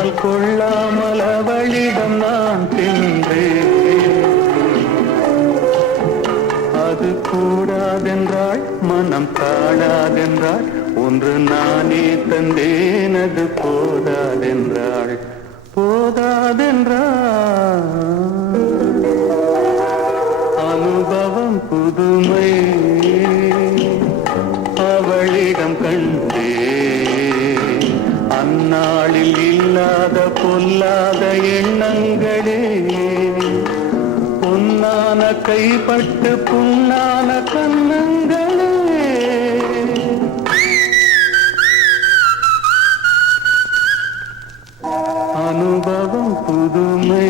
சொல்லாமல் கொள்ளாமல் அவளிடம் நான் சென்றேன். அது கூடாதென்றாள், மனம் காணாதென்றாள், ஒன்று நானே தந்தேன் அது போதாதென்றாள். போதாதென்றாள். அனுபவம் புதுமை அவளிடம் கண்டே. அந்நாளில் இல்லாத பொல்லாத எண்ணங்களே, பொன்னான கைப்பட்டு புண்ணான கண்ணங்களே. அனுபவம் புதுமை.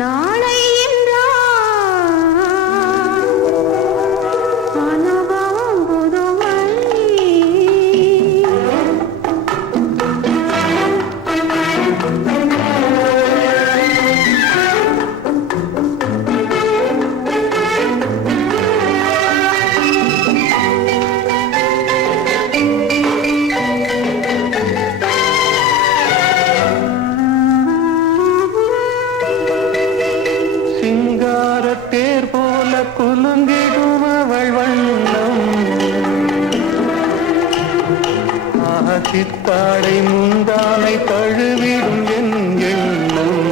நாளை என்றால் அனுபவம் புதுமை. தேர் போல குலுங்கிடும் அவள் வண்ணம். சித்தாடை முந்தானை தழுவிடும் என் எண்ணம்.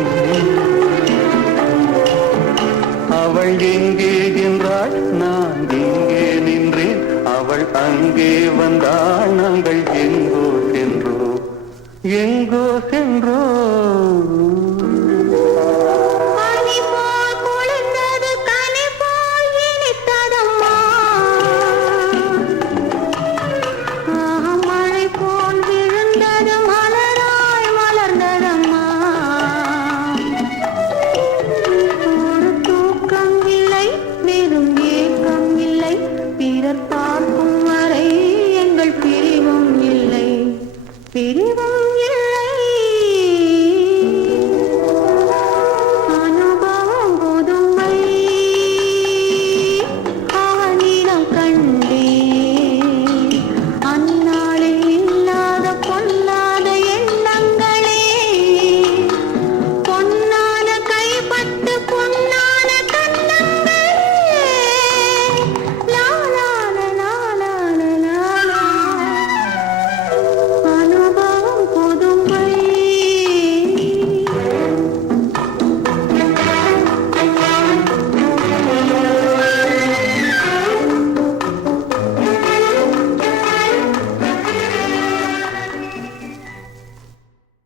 அவள் எங்கே என்றாள், நான் எங்கே நின்றேன். அவள் அங்கே வந்தாள், நாங்கள் எங்கோ சென்றோ எங்கோ சென்றோ. பார்க்கும் வரை எங்கள் பிரிவும் இல்லை. பிரிவும்